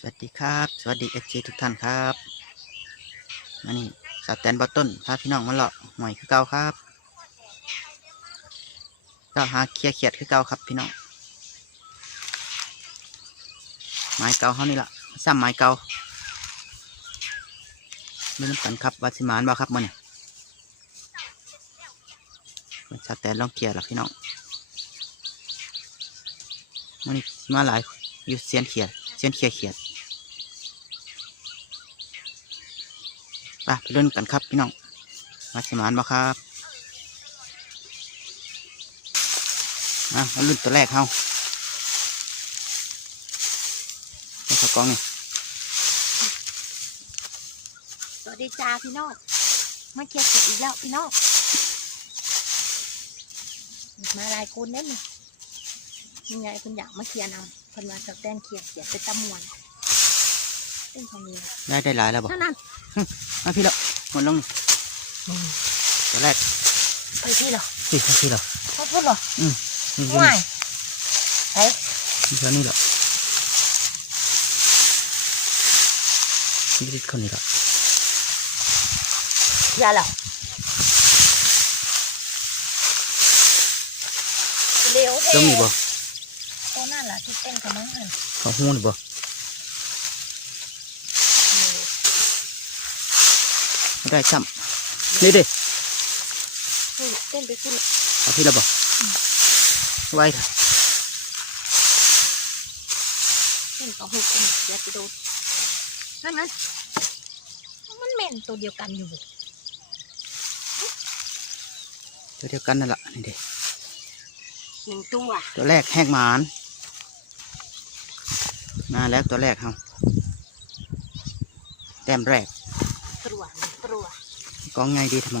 สวัสดีครับ สวัสดีเอจีทุกท่านครับมานี่สแตนบอตต้นพาพี่น้องมาเลาะหน่อยคือเก่าครับก็หาเคลียร์เขียดคือเก่าครับพี่น้องไม้เก่าเขานี่ละซ้ำไม้เก่าไม่น้ำกันครับวาสิมานบ่ครับมันเนี่ยมันสแตนลองเกียร์หรอพี่น้องมันนี่มาหลายอยู่เซียนเขียดเซียนเขียดเขียด ไปไปเล่นกันครับพี่น้องมาสมานบ่ครับอะมาลุ้นตัวแรกเฮานี่เขากล้องนี่สวัสดีจ้าพี่น้องมาเคลียร์เสร็จอีกแล้วพี่น้องมาหลายคนได้ไหมยังไงคุณอยากมาเคลียร์นำคนมาสแตนเคลียร์เสียเป็นตำมวนเป็นของนี้ได้ได้หลายแล้วบ่นั่นนั่น มาพี่ละหมดลงนี่ตัวแรกไปที่เหรอสิมาพี่ละเขาพูดเหรอนี่นี่ว่ายไปนี่เท่านี้ละนี่ติดคนนี้ละอย่าเหรอเร็วลงนี่บ่ตัวนั่นแหละที่เต้นกับมั้งเออเขาหูนี่บ่ ไม่ได้ซ้ำนี่เด้เออเต้นไปขึ้นเอาพี่ละบ่ไว้เถอะเต้นต่อหกเต้นอย่าไปโดนนั่นนั่นมันเหม็นตัวเดียวกันอยู่ตัวเดียวกันนั่นแหละนี่เด้หนึ่งตัวตัวแรกแหกหมานมาแล้วตัวแรกครับแต้มแรกตัว หนึ่งตัวกองไงดีทำไม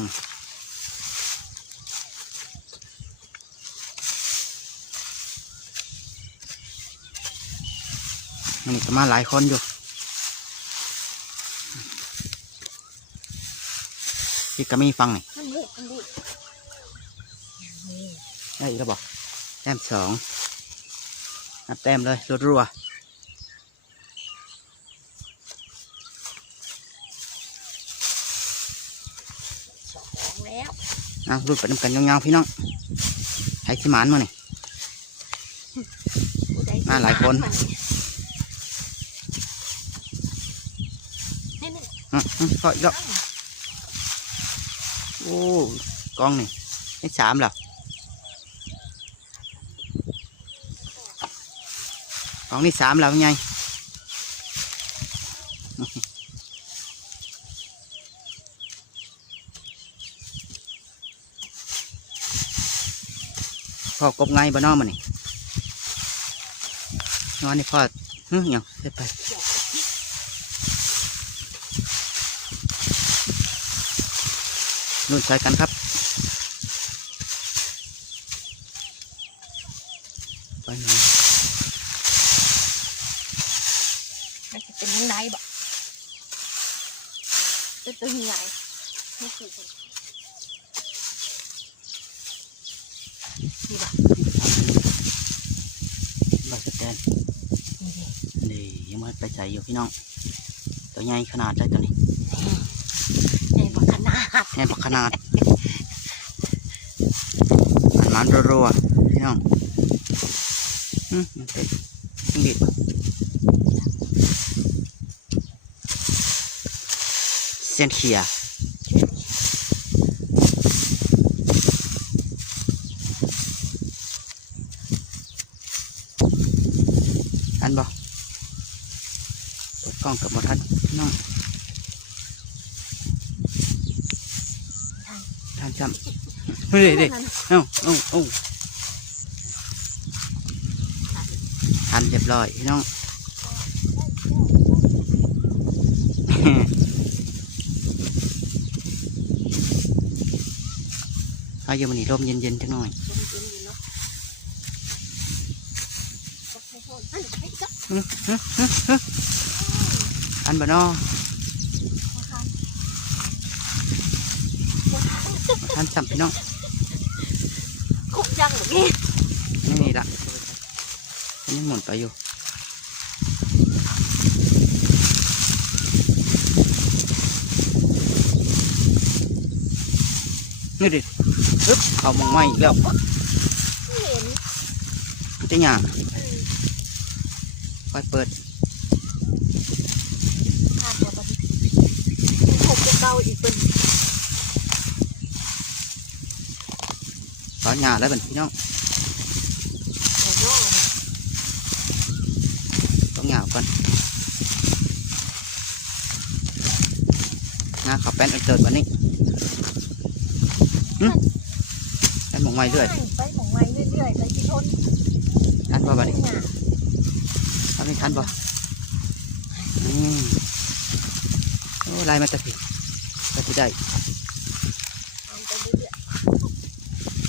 มันนี่ก็มาหลายคนอยู่พี่ก็มีฟังนี่มันบุกมันบุกนี่ได้อีกแล้วบอกแต้มสองนับแต้มเลยรัวสองแล้ว ๆนะรูดไปน้ำกันยาวๆพี่น้องใช้ที่หมานมานี่ผู้ใดมาหลายคนอะอะก็อีกแล้วโอ้กองนี่ให้สามแล้วกองนี่สามแล้วไง พ่อกบไงบ้านนอกมันนี่นอนนี่พ่อฮึหยังเสร็จไปนุ่นใช้กันครับ ไปหน่อยมันจะเป็นยังไงบ่ตัวตัวใหญ่ไม่คือคนนี่บ่ บาสแตนนี่ดินี่ยังไม่ไปใส่อยู่พี่น้อง ตัวใหญ่ขนาดเลยตัวนี้ใหญ่กว่าขนาดแน่บักขนาดมันมันรัวๆพี่น้องอืมมันเป็นจิ้งหรีดเส้นเขียอันบ่เปิดก ล้องกับบ่ทันพี่น้องทานจำเฮ้ยเด็กเอ้าเอ้าเอ้าทานเรียบร้อยพี่น้องเอาอยู่มันนี่ร่มเย็นๆจังหน่อยเย็นๆ อันบ่นอทานจำพี่น้องคุกจังหรือไงนี่ละอันนี้หมุนไปอยู่นี่ดิฮึ๊บเอามองไม่แล้วจะหยาบไปเปิด กเก้าอีกเป็นขอหยาแล้วเป็นพี่น้องโอ้โหต้องหยาก่อนงาเขาแป้นอันเติร์ดวันนี้หึแป้นมองไม่เรื่อยไปของไม้เรื่อยๆไปที่ทนทันบ่บัดนี้หน้าทำไม่ทันบ่อืมโอ้ลายมาแตะผิดก็ที่ ได้ทำไปเรื่อย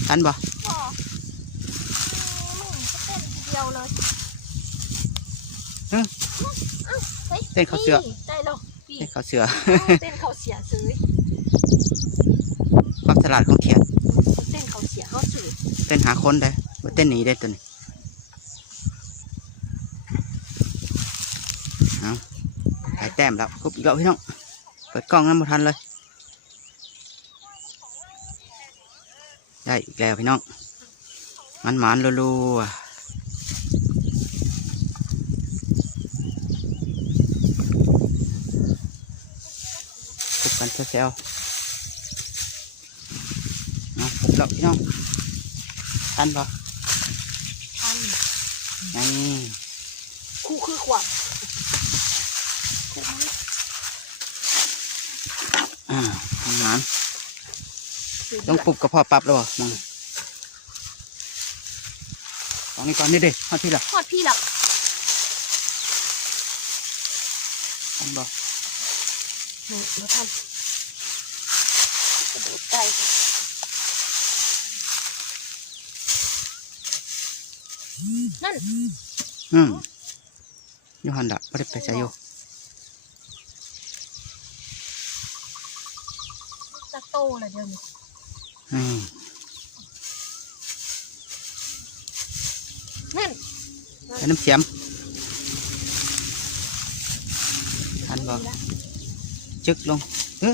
ทันบ่ๆพออืมก็เต้นทีเดียวเลยเอ้าฮ้ยเต้นเขาเสือนี่ได้แล้วพี่ให้เขาเสือเต้นเขาเสียซื้อความฉลาดของเขียดเต้นเขาเสียเขาซื้อเต้นหาคนได้บ่เต้นหนีได้ตัวนี้เอาหายแต้มแล้วครบอีกแล้วพี่น้อง เปิดกล้องนั้นบ่ทันเลย ได้อีกแล้วพี่น้องมันหมานๆรัวๆคบกันเซลล์เอาครบแล้วพี่น้องทันปะทันนี่คู่คือขวบคู่มันอ่ามันหมานซื้อ ต้องเดือดปลุกกระเพาะปรับแล้วบ่มึงตอนนี้ก่อนนี่เด็เอาที่ละทอดพี่หลักทันบ่หนูหนูทำกระโดดใจนั่น อืมอยูหันดะไม่ได้ไปใส่อยู่จะโตเลยเดี๋ยวนี้อืม นั่นใส่น้ำเสียมทันบ่จึกลงเฮ้ย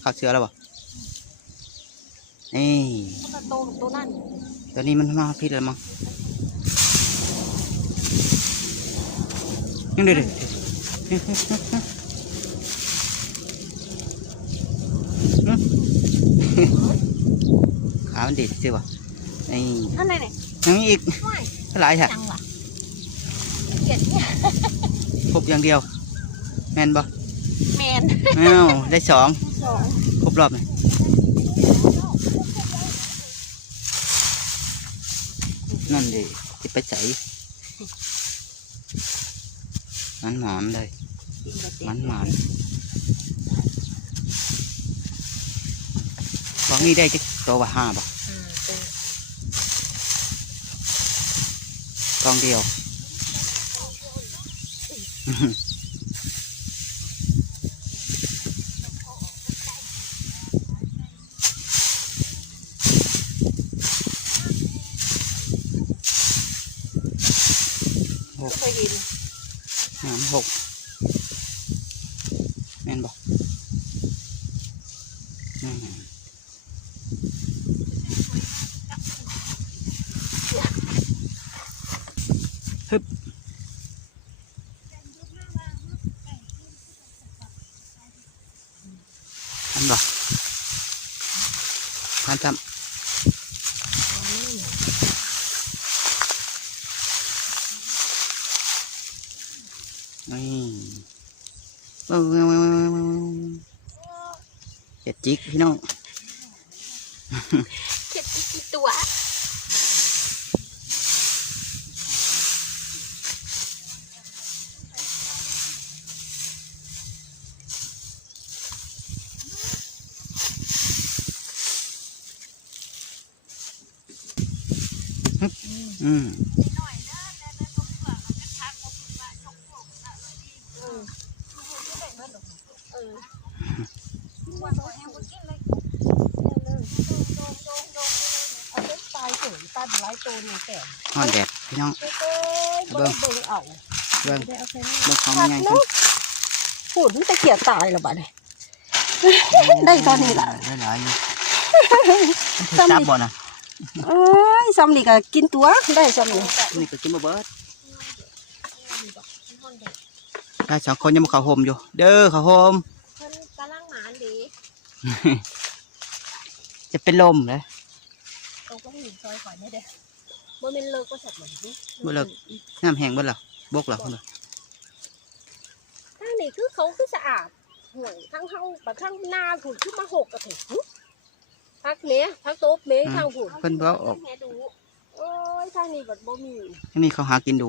เข้าเสือแล้วบ่นี่จะโตกับตัวนั่นตัวนี้มันมาพิษแล้วมั้งยังเด็ด ขามันเด็ดสิวะนี่อันไหนเนี่ยยังมีอีกไม่หลายแท้ยังวะเกลียดเนี่ยครบอย่างเดียว แม่นบ่แมนอ้าวได้สองสองครบรอบเลยนั่นดิจิไปใส่มันหมอนเลยมันหมาน ฟองนี้ได้จะตัวว่าห้าบ่อืมเป็นกองเดียวก็เคยเห็นน้ำหกแม่นบ่อืมฮึบอันบ่ ทานทำนี่ว้าวว้าวว้าวว้าวว้าวเจ็ดจิกพี่น้อง เข็ดอีกกี่ตัว อืม เออเออเอาเล็กตายเฉยตายเป็นไรตัวหนึ่ง แต่ฮอนแดดพี่น้องเอ้ยเบิ่งเบิ่งเอาเบิ่งได้เอาแค่นี้เบิ่งของมันใหญ่ขึ้นพูดมันจะเขียดตายหรอบ้าเนี่ยได้ตอนนี้ล่ะได้หลายอยู่มันจับบ่น่ะ เอ้ยซ้ำนี่ก็กินตัวได้ซ้ำนี่นี่ก็กินบ่เบิดได้สองคนยังบ่เข้าห่มอยู่ เด้อเข้าห่มเพิ่นกำลังหมานดีจะเป็นลมเลยตรงก็หินซอยข่อยได้เด้อบ่แม่นเลิกก็สักเหมือนนี้บ่เลิกน้ำแห้งเบิดแล้วบกแล้วพุ่นน่ะทางนี้คือเขาคือสะอาดห่วยทั้งเฮาบัดทั้งหน้าผุนขึ้นมาหกกระถึง พักเนี้ยพักโต๊ะเมย์ทางผุนเพิ่นบ่เอาออกแม่ดูโอ้ยทางนี้บัดบ่มีอันนี้เขาหากินดู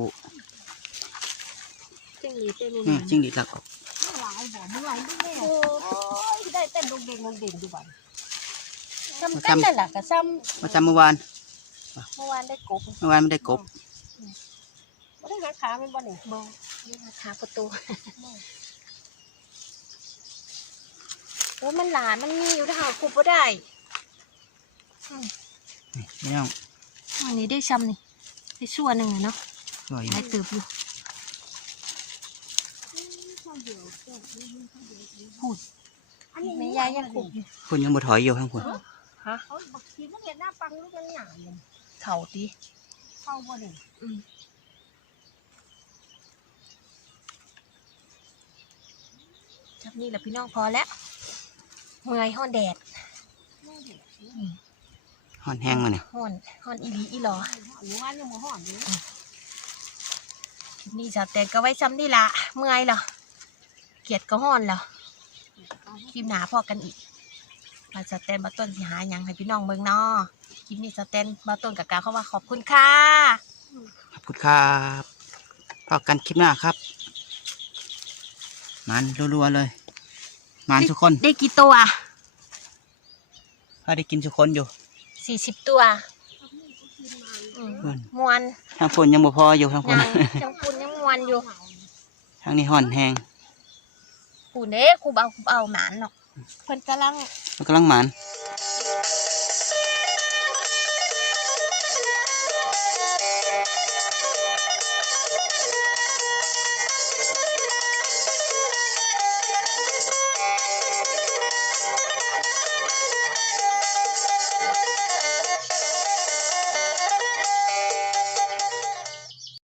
จังหลีเต็มอืเลมยจริงดิลักออกหลายบ่เมื่อไหร่ไม่แน่โอ้โอ้ยได้เต้นลงเด่งลงเด่งอยู่บ้านซ้ำกันนั่นล่ะก็ซ้มาจำเมื่อวานำเมื่อวานได้กบเมื่อวานไม่ได้กบบ่ได้หาขาแม่นบ่นี่บ่นี่ราคาประตูโอ้มันหลานมันมีอยู่ถ้าหาคุบบ่ได้ นี่น้องอันนี้ได้ซ้ำนี่ได้ชั่วหนึ่งอะเนาะสวยได้เติบอยู่พูดอันนี้แม่ยายยังขุบอยู่คุณยังบ่ถอยอยู่ข้างคุณฮะเขาบักทีมันเห็นหน้าปังลูกกันหยังนี่เข่าดิเข้าบ่นี่จับนี่แหละพี่น้องพอแล้วเมื่อยห้อนแดด ห่อนแห้งมาเนี่ยห้อนห้อนอีหลีอีหลอหนูว่ายังบ่ฮ้อนอยู่คลิปนี้สาวแตนก็ไว้ซ้ำนี่ละเมื่อยเหรอเกลียดก็ห้อนแล้วคลิปหนาพอกันอีกมาสาวแตนมาต้นสิหาหยังให้พี่น้องเมืองนอคลิปนี้สาวแตนมาต้นกับกาวเข้ามาขอบคุณค่ะขอบคุณครับพอกันคลิปหน้าครับ มันรัวๆเลย มันทุกคน ได้กี่ตัวพาได้กินทุกคนอยู่ สี่สิบตัวอืมเพิ่นมวนทางฝนยังบ่พออยู่ทางฝนยังยังปูนยังมวนอยู่ทางนี้ห่อนแห้งปูนเด้ครูเบาครูเบาหมานหรอกเพิ่นกำลังมันกำลังหมันเ